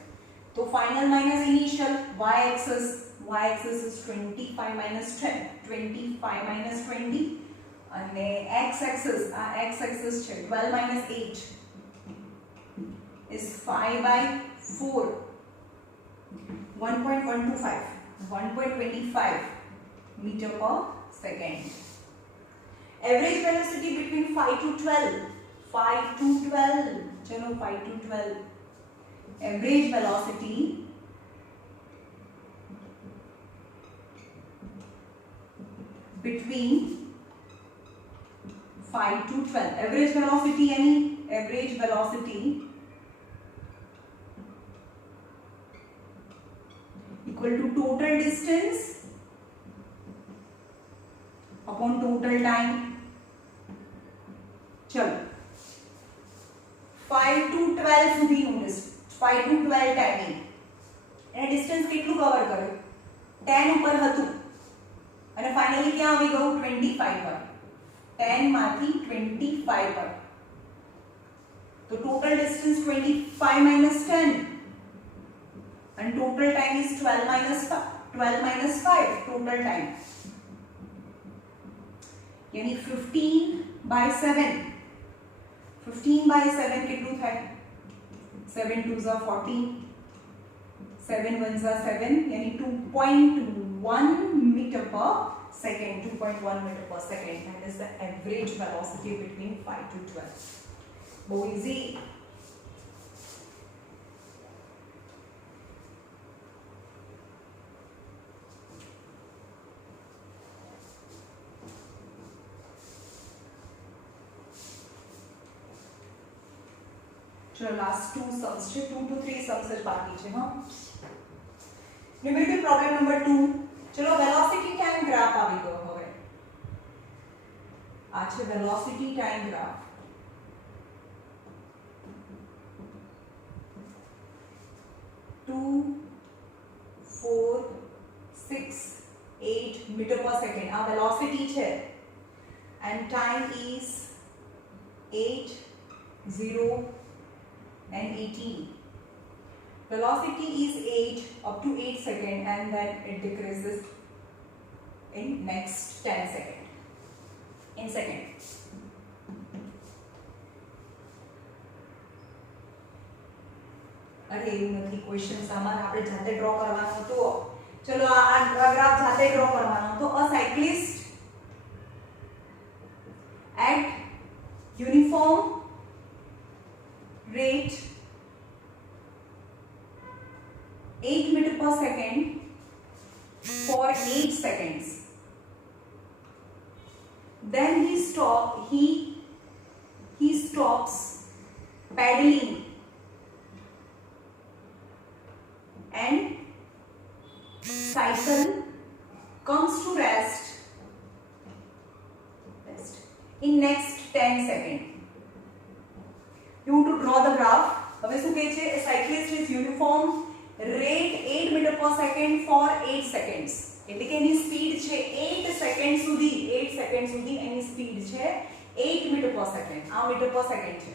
તો final minus initial y axis is 25 minus 10, 25 minus 20, અને x axis, આ x axis છે 12 minus 8 is 5/4, 1.25 meter per second. Average velocity between 5 to 12, 5 to 12, चलो 5 to 12. Average velocity between 5 to 12. Average velocity यानी average velocity equal to total distance upon total time. चलो 5 to 12 સુધીનું 5 to 12 ટાઈમિંગ એને ડિસ્ટન્સ કેટલું કવર કર્યું? 10 ઉપર હતું અને ફાઇનલી ક્યાં આવી ગયું? 25 પર. 10 માંથી 25 પર, તો ટોટલ ડિસ્ટન્સ 25 minus 10 and total time is 12 minus 5 total time, यानी 15/7. 15/7 કેટલું થાય? 7 2s are 14, 7 1s are 7, यानी 2.1 meter per second. 2.1 meter per second. That is the average velocity between 5 to 12. Very easy. चलो लास्ट 2 सम्स છે, 2 to 3 सम्स જ બાકી છે. હા, ન્યુમેરિકલ પ્રોબ્લેમ નંબર 2. ચલો વેલોસિટી ટાઈમ ગ્રાફ આવી ગયો. હવે આ છે velocity time graph. Two, 4, 6, 8 meter per second. આ વેલોસિટી છે and time is 8, 0 and 18. Velocity is 8 up to 8 seconds, and then it decreases in next 10 seconds. In second. अरे એવું નથી, ક્વેશ્ચન સામાન આપણે જાતે ડ્રો કરવાનો હતો. ચલો આ ગ્રાફ જાતે ડ્રો કરવાનો હતો. અ cyclist at uniform rate 8 meter per second for 8 seconds. Then he stops pedaling and cycle comes to rest in next 10 seconds. You have to draw the graph. હવે શું કહે છે? A cyclist is uniform rate 8 meter per second for 8 seconds. એટલે કે એની સ્પીડ છે 8 સેકન્ડ સુધી, 8 સેકન્ડ સુધી એની સ્પીડ છે 8 મીટર પર સેકન્ડ. આ મીટર પર સેકન્ડ છે.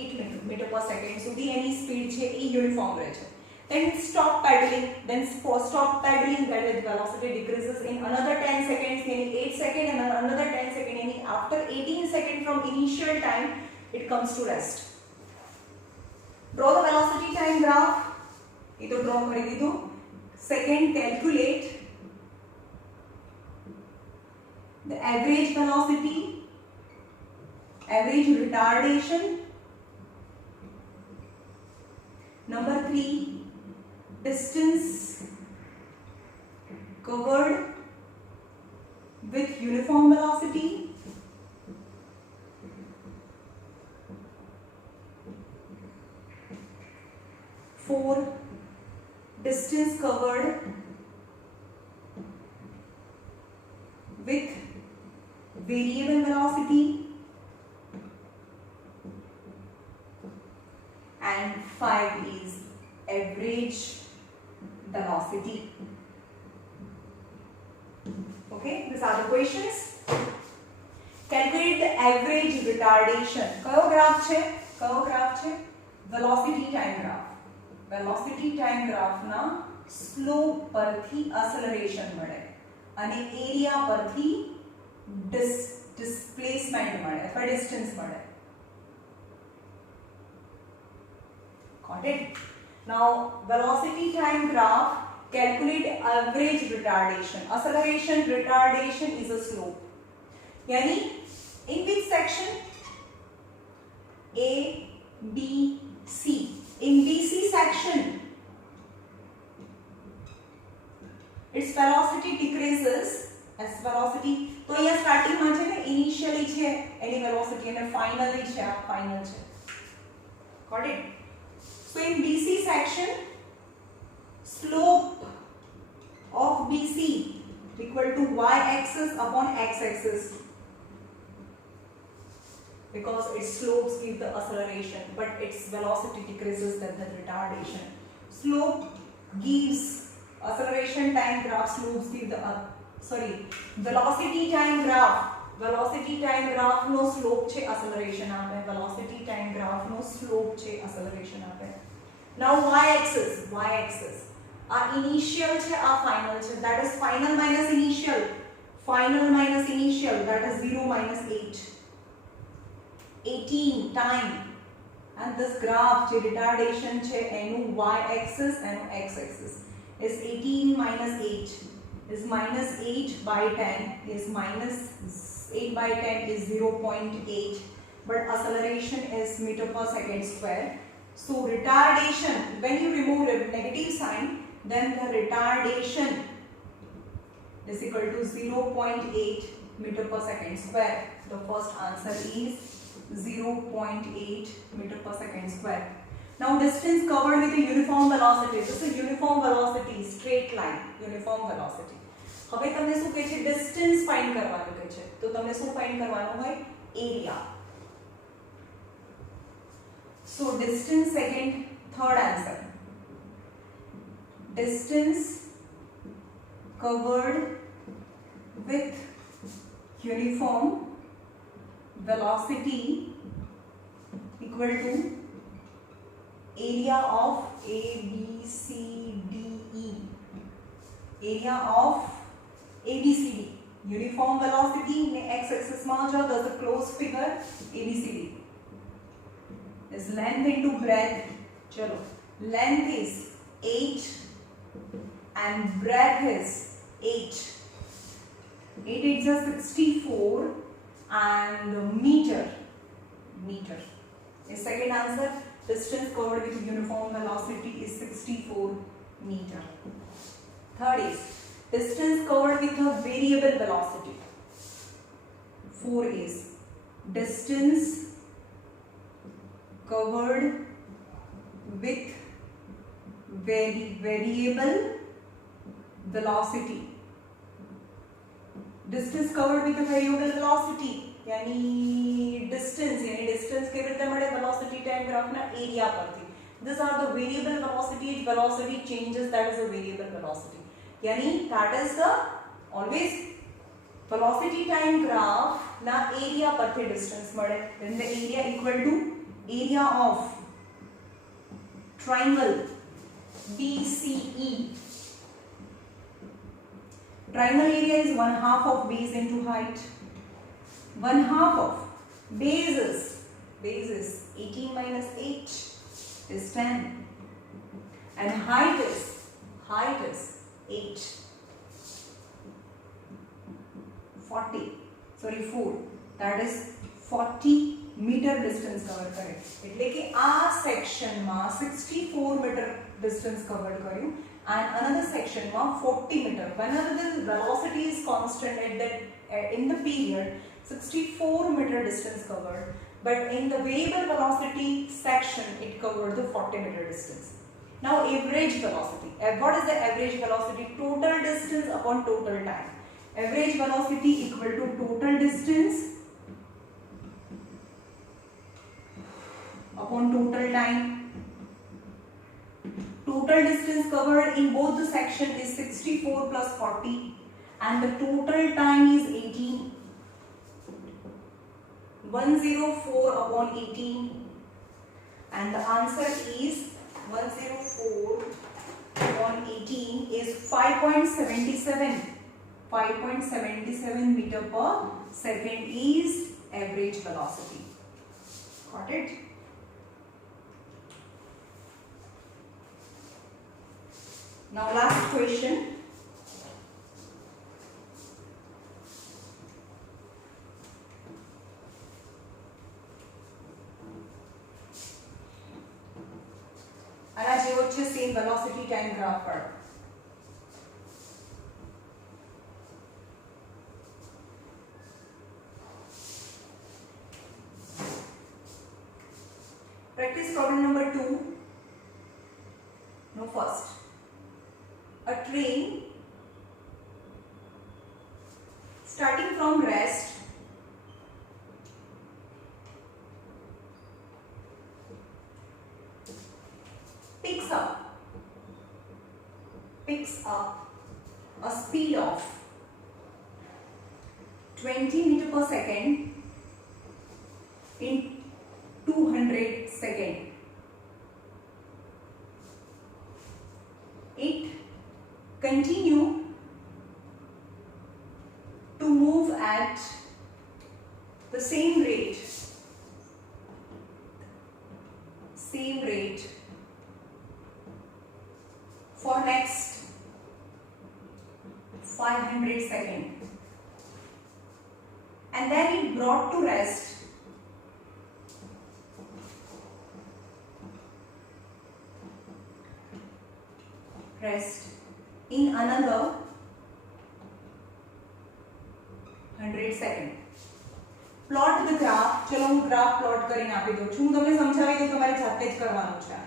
8 મીટર પર સેકન્ડ સુધી એની સ્પીડ છે એ યુનિફોર્મ રહે છે. Then stop pedaling. Then for stop pedaling, that is velocity decreases in another 10 seconds, meaning 8 seconds, and another 10 seconds, meaning after 18 seconds from initial time, it comes to rest. Draw the velocity time graph. ये तो draw कर दी तो. Second, calculate the average velocity, average retardation. Number 3, distance covered with uniform velocity. 4, distance covered with variable velocity. And 5 is average velocity. Okay, these are the questions. Calculate the average retardation. કયો ગ્રાફ છે? Velocity time graph. Velocity time graph ના slope પરથી acceleration મળે અને area પરથી displacement મળે અથવા distance મળે. Got it? Now velocity time graph, calculate average retardation. Acceleration retardation is a slope. Yani in which section? A, B, C. In BC section, its velocity decreases as velocity. तो यहाँ starting में છે ને initially છે એની velocity અને finally છે આ final છે. Got it? So in BC section, slope of BC equal to y-axis upon x-axis, because its slopes give the acceleration, but its velocity decreases than the retardation. Slope gives acceleration time graph, slopes give the velocity time graph. Velocity time graph no slope છે acceleration આપે. Velocity time graph no slope છે acceleration આપે. Now y-axis. આ initial છે, આ final છે. That is final minus initial. Final minus initial, that is 0 minus 8. 18 time. And this graph છે retardation છે એનું y-axis એનું x-axis is 18 minus 8 is minus 8 by 10 is minus 8 by 10 is 0.8, but acceleration is meter per second square. So retardation, when you remove the negative sign, then the retardation is equal to 0.8 meter per second square. The first answer is 0.8 meter per second square. Now distance covered with a uniform velocity. This is uniform velocity, straight line, uniform velocity. હવે તમને શું કહે છે? Distance find કરવાનું કહે છે. તો તમને શું ફાઇન્ડ કરવાનું હોય? Area. So distance second, third answer. Distance covered with uniform velocity equal to area of A, B, C, D, E. Area of ABCD. Uniform velocity in x-axis માં જો there's a close figure ABCD. Is length into breadth. चलो, length is 8 and breadth is 8. 8 is 64 and meter. The second answer, distance covered with uniform velocity is 64 meter. Third is distance covered with a variable velocity. 4 is distance covered with variable velocity. Distance covered with a variable velocity यानी distance केवी रीते मळे velocity time graph ना area परथी. These are the variable velocity. Velocity changes, that is a variable velocity. यानी that is the always velocity time graph ना area परथी distance मळे. Then the area equal to area of triangle BCE. Triangle area is 1/2 of base into height. 1/2 of base is 18 minus 8 is 10, and height is 8. 4 that is 40 metre distance cover करे એટલે કે આ સેક્શનમાં 64 metre distance cover કર્યું and another section માં 40 meter. Whenever the velocity is constant at that in the period 64 meter distance covered, but in the variable velocity section it covered the 40 meter distance. Now average velocity. What is the average velocity? Total distance upon total time. Average velocity equal to total distance upon total time. Total distance covered in both the section is 64 plus 40 and the total time is 18. 104 upon 18 and the answer is 104 upon 18 is 5.77 meter per second is average velocity. Got it? Now last question. આના જેવો છે same velocity time graph પર. Practice problem number 2. No, first. A train starting from rest picks up a speed of 20 meter per second in 200 seconds. It continue to move at the same rate for next 500 seconds, and then it brought to rest in another 100 seconds. Plot the graph. चलो હું graph plot કરીને આપી દઉં છું. હું તમને સમજાવી દઉં, તમારે જાતે જ કરવાનું છે.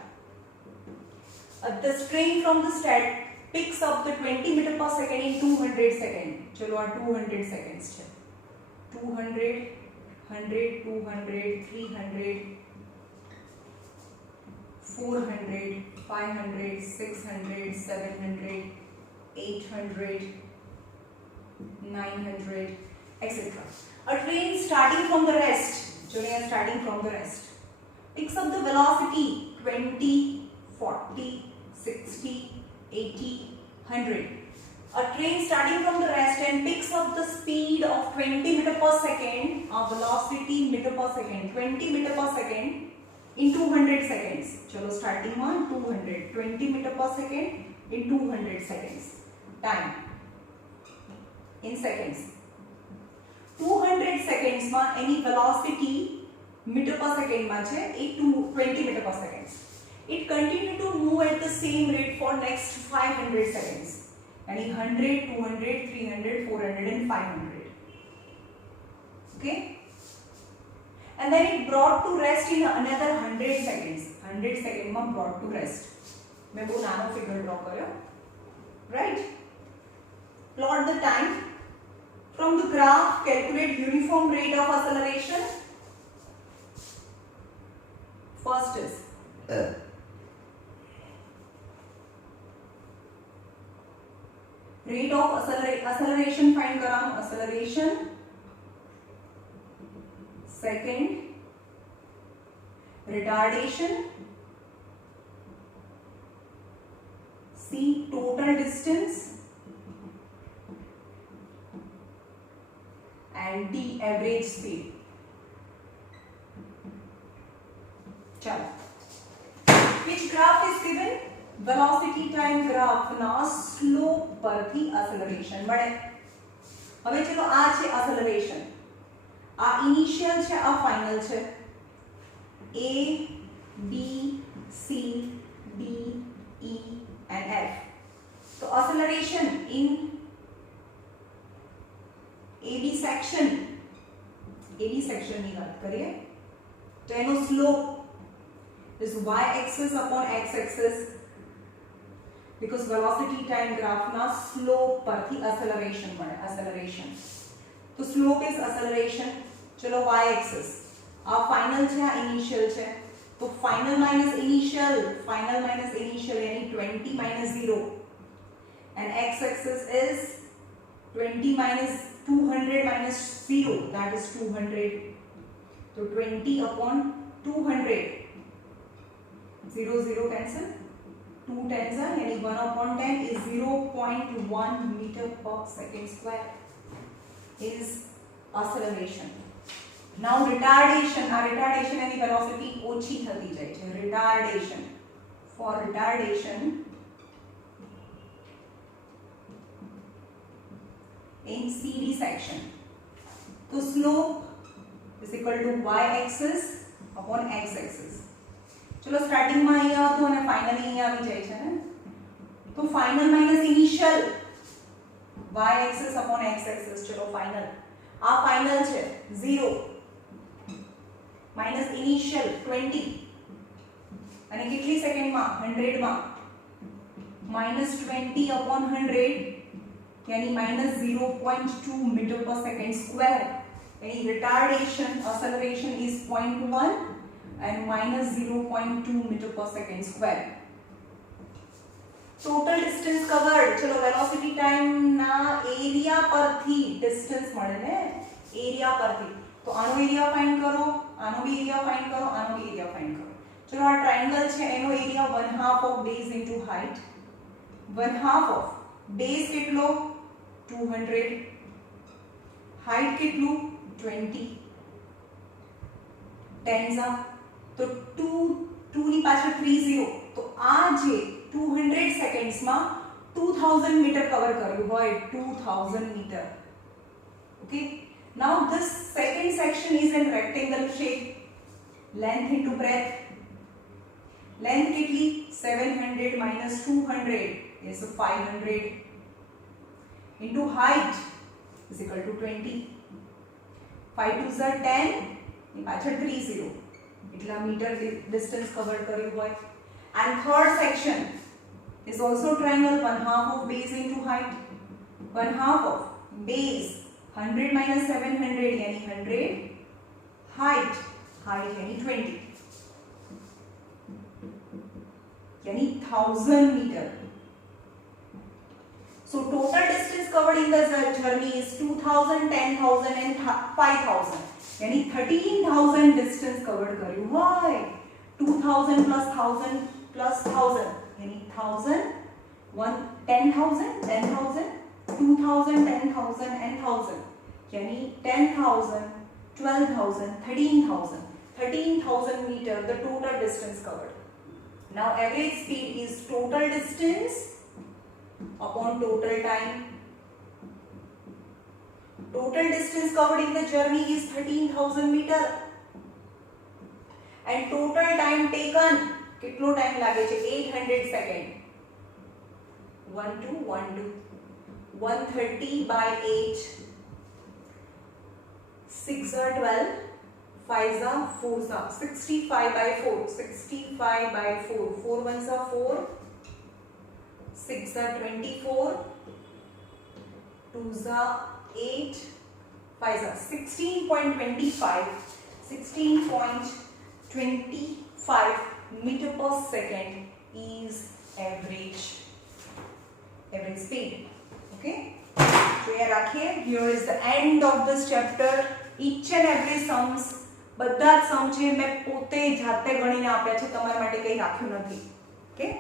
The train from the start picks up the 20 meter per second in 200 seconds. चलो આ 200 seconds છે. 200 100 200 300 400 500 600 700 800 900 etc. A train starting from the rest, starting from the rest, picks up the velocity 20 40 60 80 100. A train starting from the rest and picks up the speed of 20 meter per second, velocity meter per second, 20 meter per second in 200 seconds. चलो starting on 200, 20 meter per second in 200 seconds. Time in seconds. 200 seconds માં any velocity meter per second માં છે એ 20 meter per seconds. It continue to move at the same rate for next 500 seconds. Yani 100, 200, 300, 400 and 500. Okay? And then it brought to rest in another 100 seconds. 100 seconds માં brought to rest. मैं वो नानो figure draw करो. Right? Plot the time. From the graph, calculate uniform rate of acceleration. First is rate of acceleration find करानो acceleration. Second, retardation. total distance and d average speed. चलो, which graph is given? Velocity time graph ના સ્લોપ પરથી acceleration મળે. હવે ચલો આ છે acceleration, આ ઇનિશિયલ છે, આ ફાઇનલ છે. A B C D E and F. તો acceleration in AB section ની વાત કરીએ તો એનો slope is y axis upon x axis, because velocity time graph ના slope પરથી acceleration મળે. acceleration તો slope is acceleration. ચલો y axis, આ final છે, આ initial છે, તો final minus initial यानी 20 minus 0, and x axis is 20 minus 200 minus 0, that is 200. so 20 upon 200, 0 0 cancel, 2 tens are यानी 1 upon 10 is 0.1 meter per second square is acceleration. Now retardation, આ retardation यानी velocity ઓછી થતી જાય છે. retardation, for retardation in CD section, तो slope is equal to y axis upon x axis. चलो स्टार्टिंग में અહીંયા હતું અને ફાઇનલી અહીંયા આવી જાય છે ને, તો final minus initial y axis upon x axis. ચલો ફાઇનલ, આ ફાઇનલ છે 0 માઈનસ ઇનિશિયલ 20 અને કેટલી સેકન્ડ માં 100 માં minus 20 upon 100 यानी minus 0.2 meter per second square. यानी retardation acceleration is 0.1 and minus 0.2 meter per second square. Total distance covered, चलो velocity time ना area परथी distance મળે ને, area परथी. तो આનો એરિયા ફાઇન્ડ કરો, આનો બી એરિયા ફાઇન્ડ કરો, આનો બી એરિયા ફાઇન્ડ કરો. ચલો આ ટ્રાયેંગલ છે, એનો એરિયા 1/2 of base into height. 1/2 of base કેટલો 200, height કેટલું 20, ટેન્ઝા તો 2 ની પાછળ 30, તો આ જે 200 સેકન્ડ્સ માં 2000 મીટર કવર કર્યું હોય, 2000 metre. Okay, now this second section is in rectangle shape. Length into breadth, length કેટલી 700 minus 200 is 500 into height is equal to 20. 5 2s are 10, ની પાછળ 30, એટલા મીટર distance cover કર્યું હોય. And third section is also triangle, 1/2 of base into height. 1/2 of base 100 minus 700 यानी 100, height यानी 20 यानी 1000 meter. So total distance covered in the journey is 2000, 10,000 and 5,000. यानी 13,000 distance covered કર્યું હોય. 2000 plus 1000 plus 1000 यानी 1000, 10,000, 10,000, 2000, 10,000 and 1000 यानी 10,000, 12,000, 13,000 meter the total distance covered. Now average speed is total distance upon total time. Total distance covered in the journey is 13,000 meter and total time taken કેટલો ટાઈમ લાગે છે 800 સેકન્ડ. 130 by 8, 6 are 12, 5 are 4 are 65 by 4, 65 by 4, 4 ones are 4, 6 are 24, 2s are 8, 5 are 16.25, 16.25 meter per second is average speed. Okay, so here rakhiye, here is the end of this chapter. Each and every sums, બધા જ સમ છે મેં પોતે જાતે ગણીને આપ્યા છે, તમારા માટે કંઈ રાખ્યું નથી. Okay.